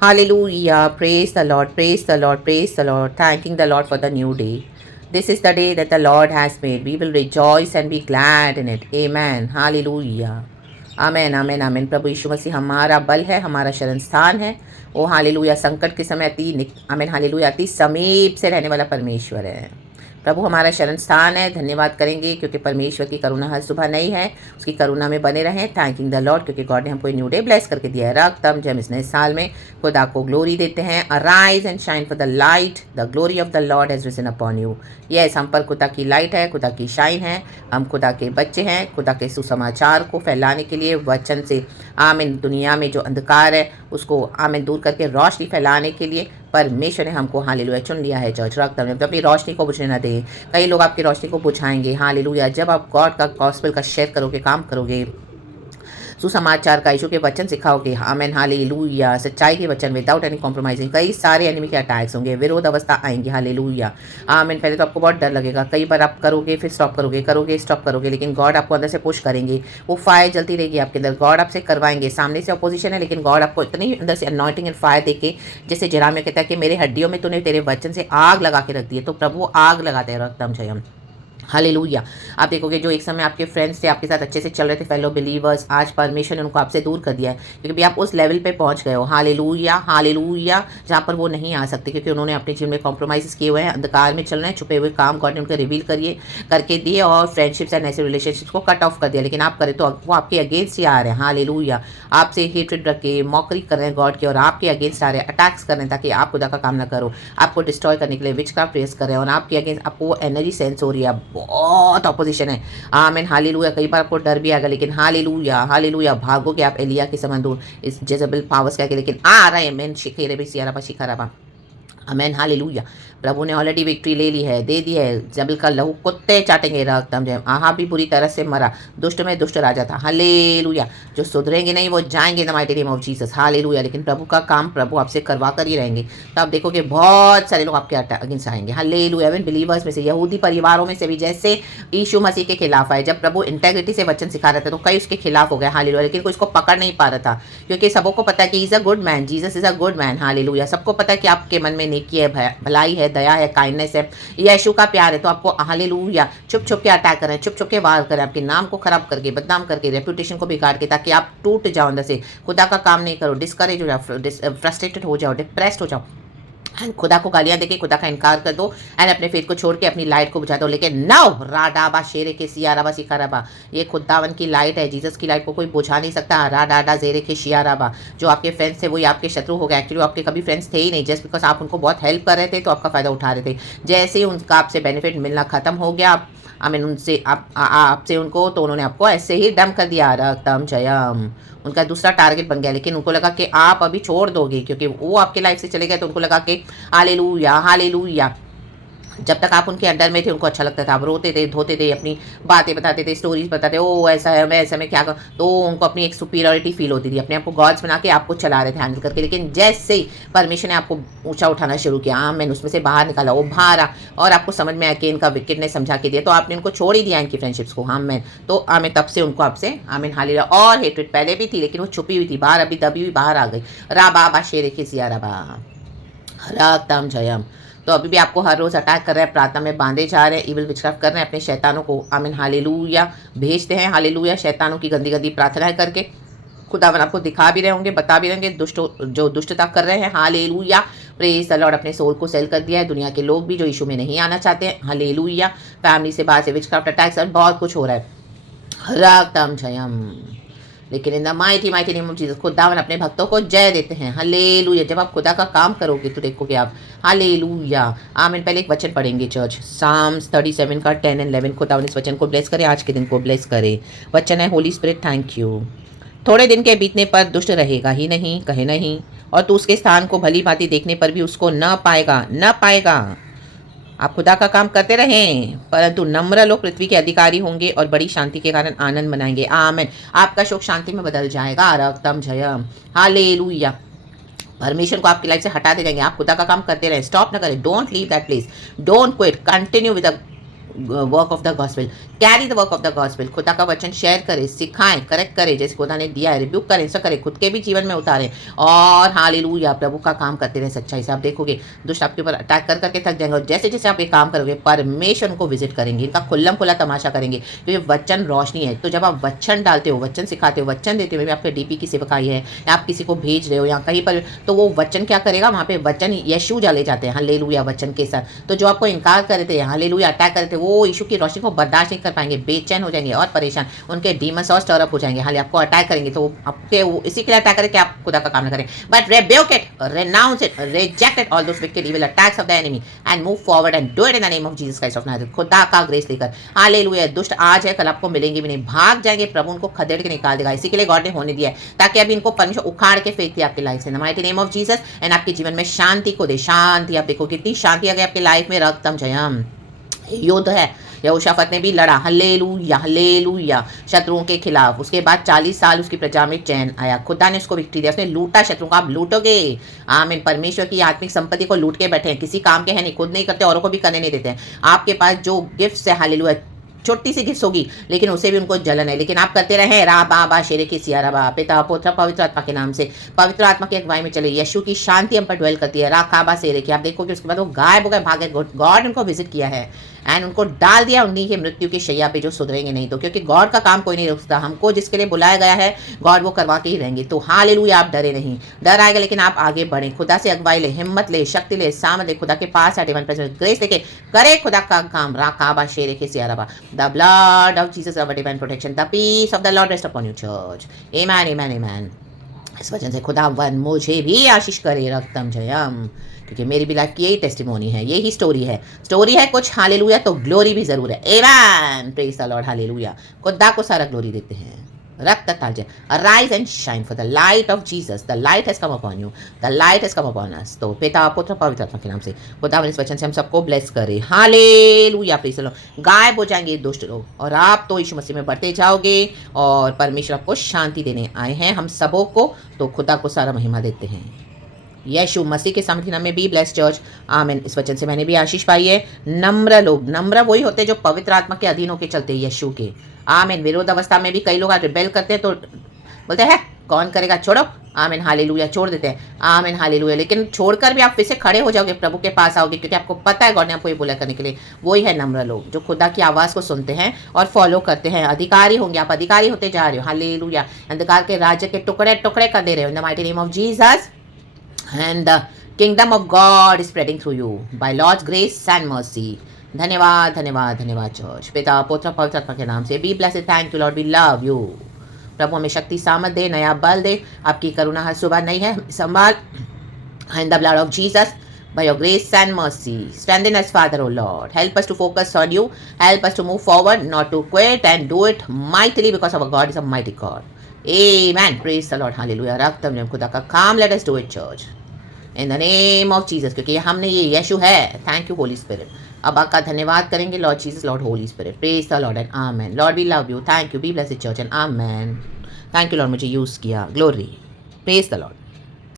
Hallelujah. Praise the Lord. Praise the Lord. Praise the Lord. Thanking the Lord for the new day. This is the day that the Lord has made. We will rejoice and be glad in it. Amen. Hallelujah. Amen amen आमेन। प्रभु यीशु मसीह हमारा बल है, हमारा शरण स्थान है। ओ hallelujah. संकट के समय आमेन हालेलुया अति समीप से रहने वाला परमेश्वर है। प्रभु हमारा शरण स्थान है। धन्यवाद करेंगे क्योंकि परमेश्वर की करुणा हर सुबह नई है। उसकी करुणा में बने रहें। थैंकिंग द लॉर्ड क्योंकि गॉड ने हमको न्यू डे ब्लेस करके दिया है। रक्तम जम इस नए साल में खुदा को ग्लोरी देते हैं। Arise and shine for the light, the glory of the Lord has risen upon you. Yes, हम पर खुदा की लाइट है, खुदा की शाइन है। हम खुदा के बच्चे हैं। खुदा के सुसमाचार को फैलाने के लिए वचन से आमिन दुनिया में जो अंधकार है उसको आमिन दूर करके रोशनी फैलाने के लिए परमेश्वर ने हमको हालेलुया चुन लिया है। चर्च रक्त में तो अपनी रोशनी को बुझने न दें। कई लोग आपकी रोशनी को बुझाएंगे। हालेलुया। जब आप गॉड का गॉस्पेल का शेयर करोगे, काम करोगे, सुसमाचार का यीशु के वचन सिखाओगे, आमेन हालेलुया, सच्चाई के वचन विदाउट एनी कॉम्प्रोमाइजिंग, कई सारे एनिमी के अटैक्स होंगे, विरोध अवस्था आएंगी। Hallelujah amen. पहले तो आपको बहुत डर लगेगा, कई बार आप करोगे फिर स्टॉप करोगे, करोगे स्टॉप करोगे, लेकिन गॉड आपको अंदर से पुश करेंगे। वो फायर जलती रहेगी आपके अंदर, गॉड आपसे करवाएंगे। सामने से अपोजिशन है लेकिन गॉड आपको इतनी अंदर से अनॉइंटिंग एंड फायर देके, जैसे जेरेमिया कहता है कि मेरे हड्डियों में तूने तेरे वचन से आग लगा के रख दी है, तो प्रभु आग लगाते हैं रक्तम जयम। हालेलुया। आप देखोगे जो एक समय आपके फ्रेंड्स थे, आपके साथ अच्छे से चल रहे थे, फेलो बिलीवर्स, आज परमेश्वर ने उनको आपसे दूर कर दिया है क्योंकि भी आप उस लेवल पे पहुंच गए हो। Hallelujah hallelujah. जहाँ पर वो नहीं आ सकते क्योंकि उन्होंने अपने जीवन में कॉम्प्रोमाइज़ किए हुए हैं, अंधकार में चल रहे हैं, छुपे हुए काम गॉड ने उनको रिवील करके दिए और फ्रेंडशिप्स एंड ऐसे रिलेशनशिप्स को कट ऑफ कर दिया। लेकिन आप करें तो वो आपके अगेंस्ट ही आ रहे हैं। हालेलुया। आपसे हेट्रेड रख के मॉकरी कर रहे हैं गॉड की और आपके अगेंस्ट आ रहे हैं, अटैक्स कर रहे हैं ताकि आप खुदा का काम ना करो, आपको डिस्ट्रॉय करने के लिए विचक्राफ्ट प्रेस कर रहे हैं और आपके अगेंस्ट आपको एनर्जी सेंस हो रही है, बहुत अपोजिशन है। आमीन हालेलुया। कई बार आपको डर भी आएगा लेकिन हालेलुया हालेलुया भागोगे आप एलिया के समान दूर इस जेजबेल पावर्स का, लेकिन आ रहे हैं मैन शिखेरे भी सियारा शिखारा। Amen hallelujah. प्रभु ने ऑलरेडी विक्ट्री ले ली है, दे दी है। जबल का लहू कुत्ते चाटेंगे रक्तम जय। आहा भी बुरी तरह से मरा, दुष्ट में दुष्ट राजा था। हालेलुया। जो सुधरेंगे नहीं वो जाएंगे the mighty name of Jesus. Hallelujah. लेकिन प्रभु का काम प्रभु आपसे करवा कर ही रहेंगे। तो आप देखोगे बहुत सारे लोग आपके अगेंस्ट आएंगे। हालेलुया। इवन बिलीवर्स में से, यहूदी परिवारों में से भी, जैसे यीशु मसीह के खिलाफ आए, जब प्रभु इंटेग्रिटी से वचन सिखा रहे थे तो कई उसके खिलाफ हो गए। हालेलुया। लेकिन कोई इसको पकड़ नहीं पा रहा था क्योंकि सबों को पता है कि is a good man, Jesus is a good man. Hallelujah. सबको पता है कि आपके मन में नेकी है, भलाई है, दया है, काइंडनेस है, यीशु का प्यार है। तो आपको हालेलुया छुप छुप के अटैक करें, छुप छुप के वार करें, आपके नाम को खराब करके, बदनाम करके, रेपुटेशन को बिगाड़ के, ताकि आप टूट जाओ अंदर से, खुदा का काम नहीं करो, डिस्करेज हो जाओ, फ्रस्ट्रेटेड हो जाओ, डिप्रेस्ड हो जाओ, खुदा को गालियां देके खुदा का इनकार कर दो एंड अपने फेथ को छोड़ के अपनी लाइट को बुझा दो। लेकिन नाउ राडाबा शेरे के सियाराबा सिखाराबा, ये खुदावन की लाइट है, जीसस की लाइट को कोई बुझा नहीं सकता। राडाडा जेरे के शियाराबा, जो आपके फ्रेंड्स थे वही आपके शत्रु हो गए। एक्चुअली आपके कभी फ्रेंड्स थे ही नहीं, जस्ट बिकॉज आप उनको बहुत हेल्प कर रहे थे तो आपका फायदा उठा रहे थे। जैसे ही उनका आपसे बेनिफिट मिलना खत्म हो गया, आई मीन उनसे आपसे उनको, तो उन्होंने आपको ऐसे ही डम कर दिया। रक्तम जयम, उनका दूसरा टारगेट बन गया। लेकिन उनको लगा कि आप अभी छोड़ दोगे क्योंकि वो आपके लाइफ से चले गए, तो उनको लगा कि हालेलुया हालेलुया। जब तक आप उनके अंडर में थे उनको अच्छा लगता था, आप रोते थे, धोते थे, अपनी बातें बताते थे, स्टोरीज बताते, ओ ऐसा है, मैं ऐसा, मैं क्या कर, तो उनको अपनी एक सुपीरियरिटी फील होती थी, अपने आप को गॉड्स बना के आपको चला रहे थे हैंडल करके। लेकिन जैसे ही परमेश्वर ने आपको ऊंचा उठाना शुरू किया, मैंने उसमें से बाहर निकाला, वो बाहर आ और आपको समझ में आया कि इनका विकेटनेस समझा के दिया, तो आपने उनको छोड़ ही दिया, इनकी फ्रेंडशिप्स को। हाँ मैं तो आमें तब से उनको आपसे आमीन हालेलुया। और हेट्रेड पहले भी थी लेकिन वो छुपी हुई थी, बाहर अभी दबी हुई बाहर आ गई। राबा शेरे के सिया रबा रक्तम जयम। तो अभी भी आपको हर रोज़ अटैक कर रहे हैं, प्रार्थना में बांधे जा रहे हैं, इविल विचक्राफ्ट कर रहे हैं, अपने शैतानों को आमीन हालेलुया भेजते हैं। हालेलुया। शैतानों की गंदी गंदी प्रार्थनाएं करके खुदावन आपको दिखा भी रहे होंगे, बता भी रहे होंगे दुष्ट जो दुष्टता कर रहे हैं। हालेलुया। Praise the Lord. अपने सोल को सेल कर दिया है दुनिया के लोग भी जो यीशु में नहीं आना चाहते हैं। हालेलुया। फैमिली से बाहर से विचक्राफ्ट अटैक्स और बहुत कुछ हो रहा है। रक्तम जयम। लेकिन in the mighty mighty name of Jesus खुदावन अपने भक्तों को जय देते हैं। हालेलुया। जब आप खुदा का काम करोगे तो देखोगे आप। हालेलुया। आमीन। पहले एक वचन पढ़ेंगे चर्च, साम्स 37 का 10 एंड 11। खुदावन इस वचन को ब्लेस करे, आज के दिन को ब्लेस करे। वचन है, होली स्पिरिट थैंक यू। थोड़े दिन के बीतने पर दुष्ट रहेगा ही नहीं, कहे नहीं, और तू उसके स्थान को भली भांति देखने पर भी उसको न पाएगा, न पाएगा। आप खुदा का काम करते रहें, परंतु नम्र लोग पृथ्वी के अधिकारी होंगे और बड़ी शांति के कारण आनंद मनाएंगे। आमीन। आपका शोक शांति में बदल जाएगा। रक्तम जयम। हालेलुया। परमेश्वर को आपकी लाइफ से हटा दे जाएंगे। आप खुदा का काम करते रहें, स्टॉप ना करें, don't leave that place, don't quit, continue with work of the gospel, carry the work of the gospel. खुदा का वचन शेयर करें, सिखाएं, करेक्ट करें, जैसे खुदा ने दिया है, रिब्यूक करें, ऐसा करें, खुद के भी जीवन में उतारें और हालेलुया प्रभु का काम करते रहे सच्चाई से। आप देखोगे दुष्ट आपके ऊपर अटैक कर करके थक जाएंगे और जैसे जैसे आप ये काम करोगे परमेश्वर उनको विजिट करेंगे, इनका खुल्लम खुला तमाशा करेंगे, क्योंकि वचन रोशनी है। तो जब आप वचन डालते हो, वचन सिखाते हो, वचन देते हो, आपके डीपी की सेवकाई है या आप किसी को भेज रहे हो या कहीं पर, तो वो वचन क्या करेगा, वहाँ पे वचन यीशु डाले जाते हैं हालेलुया वचन के साथ। तो जो आपको इनकार कर रहे थे, हालेलुया अटैक कर रहे थे, वो यीशु की रोशनी को बर्दाश्त नहीं कर पाएंगे, बेचैन हो जाएंगे और परेशान, उनके डीमंस और स्टर अप हो जाएंगे, हाले आपको अटैक करेंगे। तो आपके इसी के लिए अटैक करें कि आप खुदा का काम न करें, but rebuke it, renounce it, reject it, all those wicked evil attacks of the enemy and move forward and do it in the name of Jesus Christ of Nazareth। खुदा का ग्रेस लेकर हालेलुया। दुष्ट आज है, कल आपको मिलेंगे भी नहीं, भाग जाएंगे, प्रभु उनको खदेड़ के निकाल देगा। इसी के लिए गॉड ने होने दिया है, ताकि अभी इनको परमेश्वर उखाड़ के फेंक दिया आपकी लाइफ से, in the mighty name of Jesus. And आपके जीवन में शांति को दे, शांति। आप देखो कितनी शांति आ गई आपकी लाइफ में, रक्तम जयम। युद्ध है, यहोशाफात ने भी लड़ा, हल्लेलुया हल्लेलुया, शत्रुओं के खिलाफ। उसके बाद 40 साल उसकी प्रजा में चैन आया, खुदा ने उसको विक्ट्री दिया, उसने लूटा शत्रुओं को। आप लूटोगे, आमीन। परमेश्वर की आत्मिक संपत्ति को लूट के बैठे हैं, किसी काम के हैं नहीं, खुद नहीं करते, औरों को भी करने नहीं देते हैं। आपके पास जो गिफ्ट्स है, हालेलुया, छोटी सी गिफ्ट होगी लेकिन उसे भी उनको जलन है, लेकिन आप करते रहे रा बा बा शेरे की सिया रबा, पिता पुत्र पवित्र आत्मा के नाम से, पवित्र आत्मा की अगुवाई में चले। यीशु की शांति हम पर ड्वेल करती है, रा काबा शेरे की। आप देखोगे उसके बाद वो गायब हो गए, भागे। गॉड उनको विजिट किया है एंड उनको डाल दिया उन्हीं के मृत्यु की शैया पे, जो सुधरेंगे नहीं। तो क्योंकि गॉड का काम कोई नहीं रुकता, हमको जिसके लिए बुलाया गया है गॉड वो करवा के ही रहेंगे। तो हालेलुया, आप डरे नहीं, डर आएगा लेकिन आप आगे बढ़ें, खुदा से अगुवाई ले, हिम्मत ले, शक्ति ले, सामर्थ ले, खुदा के पास डिवाइन प्रेजेंस ग्रेस लेके करे खुदा का काम, रा काबा शेरे के सिया रबा। The blood of Jesus our divine protection, the peace of the Lord rest upon you church. Amen amen amen. इस वजह से खुदावन मुझे भी आशीष करे, रक्तम जयम, क्योंकि मेरी भी लाइफ की यही टेस्टिमोनी है, यही स्टोरी है कुछ, हालेलुया। तो ग्लोरी भी जरूर है, amen, praise the Lord, hallelujah. खुदा को सारा ग्लोरी देते हैं। रक्त ताज, arise and shine for the light of Jesus, the light has come upon you, the light has come upon us. तो पिता पुत्र पवित्र आत्मा के नाम से खुदावन इस वचन से हम सबको ब्लेस करे, हालेलुया, प्रेज द लॉर्ड। गायब हो जाएंगे दुष्ट लोग और आप तो यीशु मसीह में बढ़ते जाओगे और परमेश्वर आपको शांति देने आए हैं हम सबों को। तो खुदा को सारा महिमा देते हैं यीशु मसीह के सामर्थ्य नाम में। बी ब्लेस्ड चर्च, आमीन। इस वचन से मैंने भी आशीष पाई है। नम्र लोग, नम्र वही होते हैं जो पवित्र आत्मा के अधीन होकर चलते हैं यीशु के, आमीन। विरोध अवस्था में भी कई लोग रिबेल करते हैं तो बोलते हैं कौन करेगा, छोड़ो, आमीन, हालेलुया, छोड़ देते हैं, आमीन, हालेलुया। लेकिन छोड़कर भी आप फिर से खड़े हो जाओगे, प्रभु के पास आओगे, क्योंकि आपको पता है गॉड ने आपको ये बोला करने के लिए। वही है नम्र लोग, जो खुदा की आवाज़ को सुनते हैं और फॉलो करते हैं। अधिकारी होंगे, आप अधिकारी होते जा रहे हो, हालेलुया। अंधकार के राज्य के टुकड़े टुकड़े कर दे रहे हो, in the mighty name of Jesus. And the kingdom of God is spreading through you by Lord's grace and mercy. धन्यवाद धन्यवाद धन्यवाद चर्च, पिता पुत्र पवित्र आत्मा के नाम से। Be blessed, thank you Lord, we love you. प्रभु हमें शक्ति सामर्थ दे, नया बल दे, आपकी करुणा हर सुबह नई है, संभाल। In the blood of Jesus, by your grace and mercy, strengthen us, Father, O Lord. Help us to focus on you. Help us to move forward, not to quit, and do it mightily because our God is a mighty God. Amen. Praise the Lord. Hallelujah. रक्तम जम खुदा का काम, let us do it, church. In the name of Jesus, क्योंकि हमने ये यीशु है। Thank you Holy Spirit. अब आपका धन्यवाद करेंगे, Lord Jesus, Lord Holy Spirit. Praise the Lord and amen. Lord we love you, thank you, be blessed church and amen. Thank you Lord, मुझे यूज़ किया, ग्लोरी, प्रेज द लॉर्ड।